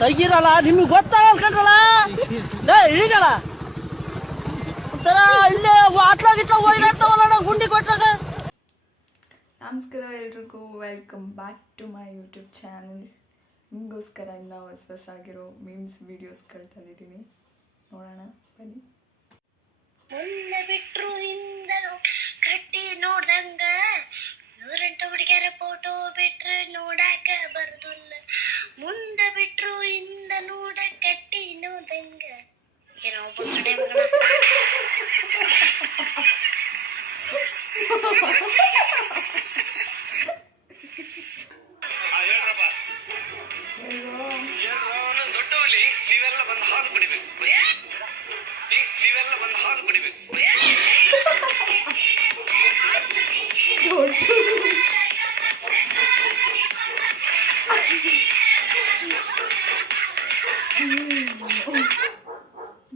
ತೆಗೀರಲ್ಲ ನಿಮ್ಗೆ ಗೊತ್ತಾಗಲ್ಲ ಕಂಡ್ರಲ್ಲ ಇಳಿದಲ್ಲ ಒಂಥರ ಇಲ್ಲೇ ಆತ್ಲಾಗಿತ್ತ ಹೋಗಿರ್ತಾವಲ್ಲ ಗುಂಡಿ ಕೊಟ್ಟಾಗ. ನಮಸ್ಕಾರ ಎಲ್ರಿಗೂ, welcome back to my YouTube channel. ನಿಮಗೋಸ್ಕರ ಇನ್ನೂ ಹೊಸವಾಗಿರೋ ಮೀಮ್ಸ್ ವೀಡಿಯೋಸ್ ತಂದಿದ್ದೀನಿ, ನೋಡೋಣ ಬನ್ನಿ. ಮುಂದೆ ಬಿಟ್ರು ಹಿಂದನು ಕಟ್ಟಿ ನೋಡ್ದಂಗ, ನೂರೆಂಟು ಹುಡುಗಿಯರ ಫೋಟೋ ಬಿಟ್ರೆ ನೋಡಾಕ ಬರ್ದಿಲ್ಲ. ಮುಂದೆ ಬಿಟ್ರು ಹಿಂದ ನೋಡ ಕಟ್ಟಿ ನೋಡ್ದಂಗ ಏನೋ ಬುಸಡೆ ಮಗನ. ದೊಡ್ಡವಲ್ಲಿ ನೀವೆಲ್ಲ ಬಂದು ಹಾಲು ಕುಡಿಬೇಕು, ನೀವೆಲ್ಲ ಬಂದು ಹಾಲು ಕುಡಿಬೇಕು.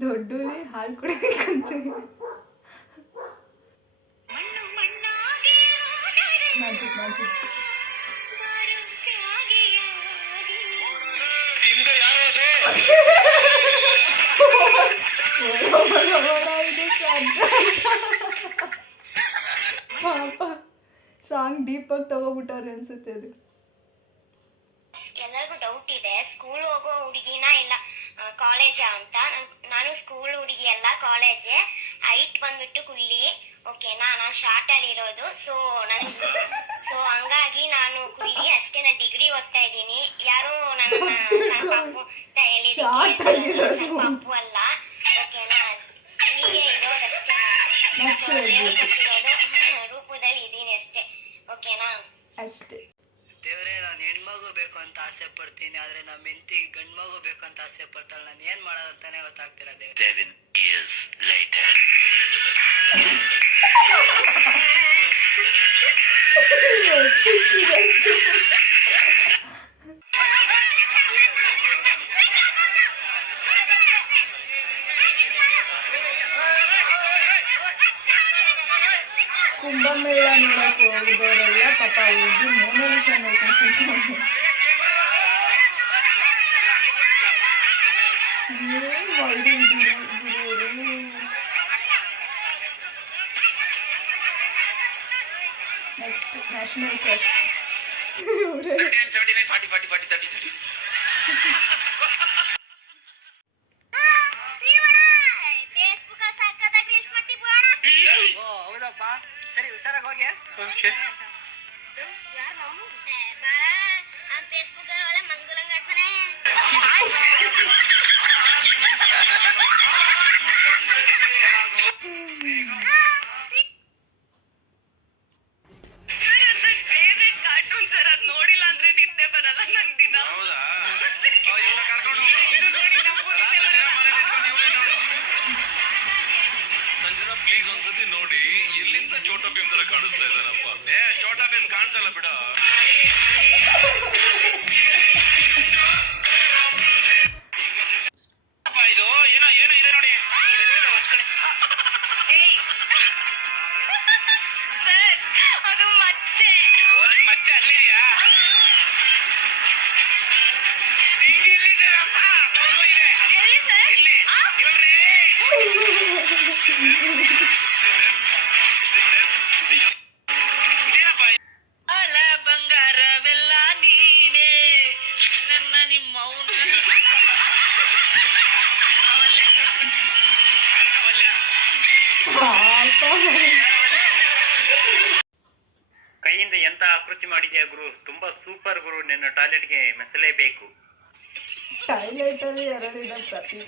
ದೊಡ್ಡೋಲಿ ಹಾಲು ಕುಡಿಬೇಕಂತ. Magic magic. ಪಾಪ ಸಾಂಗ್ ಡೀಪಾಗಿ ತಗೋಬಿಟ್ಟವ್ರೆ ಅನ್ಸುತ್ತೆ ಅದು. ಎಲ್ಲರಿಗೂ ಡೌಟ್ ಇದೆ, ಸ್ಕೂಲ್ ಹೋಗೋ ಹುಡುಗಿನ ಇಲ್ಲ ಕಾಲೇಜ ಅಂತ. ನಾನು ಸ್ಕೂಲ್ ಹುಡುಗಿ ಅಲ್ಲ, ಕಾಲೇಜೇ. ಹೈಟ್ ಬಂದ್ಬಿಟ್ಟು ಕುಳ್ಳಿ, ಓಕೆನಾ. ನಾನು ಶಾರ್ಟ್ ಅಲ್ಲಿ ಇರೋದು, ಸೊ ಹಂಗಾಗಿ ನಾನು ಕುಳ್ಳಿ ಅಷ್ಟೇ. ನಾನು ಡಿಗ್ರಿ ಓದ್ತಾ ಇದ್ದೀನಿ. ಯಾರು ನನ್ನ ಸಣ್ಣ ಪಾಪು ಪಾಪು ಅಲ್ಲ, ಓಕೆನಾ. ಹೀಗೆ ಇರೋದಷ್ಟೇ, ರೂಪದಲ್ಲಿ ಇದೀನಿ ಅಷ್ಟೇ, ಓಕೆನಾ. ಅಷ್ಟೇ. ದೇವರೇ, ನಾನು ಹೆಣ್ಮಗು ಬೇಕು ಅಂತ ಆಸೆ ಪಡ್ತೀನಿ, ಆದ್ರೆ ನಮ್ಮ ಹೆಂಡತಿ ಗಂಡ್ ಮಗು ಬೇಕು ಅಂತ ಆಸೆ ಪಡ್ತಾಳೆ. ನಾನು ಏನ್ ಮಾಡೋದಂತಾನೆ ಗೊತ್ತಾಗ್ತಿಲ್ಲ. 7 years later. ಕುಂಭಮೇಳ ನೋಡಕ್ ಹೋಗಿದವರೆಲ್ಲ ಪಾಪ ಹೋಗಿ ಮೋನಾಲಿಸಾ ನೋಡ್ಕೊಂಡು ಕುಂತ್ಕೊಂಡು ನೆಕ್ಸ್ಟ್ ನ್ಯಾಷನಲ್ ಕ್ರಶ್. ಹೌದಪ್ಪ, ಸರಿ ಹುಷಾರಾಗಿ ಹೋಗಿ. ಫೇಸ್ಬುಕ್ ಒಳ್ಳೆ ಮಂಗುಲಂಗ್ ಆಡ್ತಾನೆ. ಕಾರ್ಟೂನ್ ಸರ್, ಅದ್ ನೋಡಿಲ್ಲ ಅಂದ್ರೆ ನಿದ್ದೆ ಬರಲ್ಲ ನಂಗೆ ದಿನ. ಸಂಜನಾ ಪ್ಲೀಸ್ ಒಂದ್ಸತಿ ನೋಡಿ, ಎಲ್ಲಿಂದ ಚೋಟಾ ಭೀಮ್ ತರ ಕಾಣಿಸ್ತಾ ಇದ್ದಾರಪ್ಪ. ಚೋಟಾ ಭೀಮ್ ಕಾಣಿಸಲ್ಲ ಬಿಡ. ಇದು ಏನೋ ಏನೋ ಇದೆ ನೋಡಿ. ಸರ್, ಅದು ಮಚ್ಚೆ. ಓ, ನಿಮ್ ಮಚ್ಚೆ ಅಲ್ಲಿದೆಯಾ? ಎಲ್ಲಿ ಸರ್? ಇಲ್ಲಿ ಇಲ್ರಿ. ಇದೇನಪ್ಪ? ಅಲ ಬಂಗಾರವೆಲ್ಲ ನೀನೇ, ನನ್ನ ನಿಮ್ಮ ಅವನು ಕೈಯಿಂದ ಎಂತ ಆಕೃತಿ ಮಾಡಿದ್ಯಾ ಗುರು, ತುಂಬಾ ಸೂಪರ್ ಗುರು. ನಿನ್ನ ಟಾಯ್ಲೆಟ್ಗೆ ಮೆಸಲೇಬೇಕು. ಟಾಯ್ಲೆಟ್ ಅಲ್ಲಿ ಎರಡಿದ ಪ್ರತಿ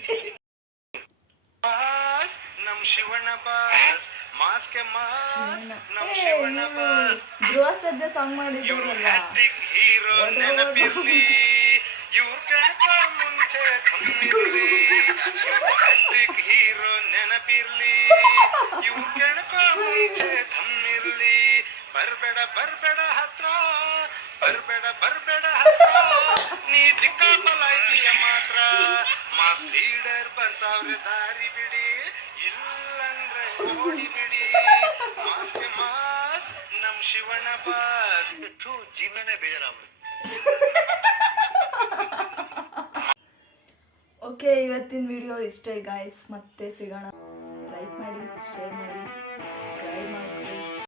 ನಮ್ ಶಿವಣ್ಣ ಬಾಸ್, ಮಾಸ್ಕೆ ಮಾಸ್, ನಮ್ ಶಿವಣ್ಣ ಬಾಸ್. ಧ್ರುವ ಸರ್ಜಾ ಸಾಂಗ್ ಮಾಡಿದ್ರಲ್ಲ, ಹೀರೋ ನೆನಪಿರ್ಲಿ, ಇವ್ರ ಕಣಕ ಮುಂಚೆ ಕಮ್ಮಿರ್ಲಿ. ಹೀರೋ ನೆನಪಿರ್ಲಿ, ಇವ್ರ ಕಣಕ ಮುಂಚೆ ಕಮ್ಮಿರ್ಲಿ. ಬರ್ಬೇಡ ಬರ್ಬೇಡ ಹತ್ರ, ಬರ್ಬೇಡ ಬರ್ಬೇಡ ಹತ್ರ, ನೀ ದಿಕ್ಕಾಪಲಾಯ್ತೀಯ ಮಾತ್ರ. ಮಾಸ್ ಲೀಡರ್ ಬರ್ತಾವ್ರೆ, ದಾರಿ ಬಿಡಿ, ಇಲ್ಲಂದ್ರೆ ಓಡಿ ಬಿಡಿ. ಮಾಸ್ಗೆ ಮಾಸ್, ನಮ್ ಶಿವಣ್ಣ ಬಾಸ್. ಜೀವನನೇ ಬೇಜಾರಾಗ್ಬಿಡುತ್ತೆ. ಓಕೆ, ಇವತ್ತಿನ ವಿಡಿಯೋ ಇಷ್ಟೇ ಗಾಯ್ಸ್. ಮತ್ತೆ ಸಿಗೋಣ. ಲೈಕ್ ಮಾಡಿ, ಶೇರ್ ಮಾಡಿ, ಸಬ್ಸ್ಕ್ರೈಬ್ ಮಾಡಿ.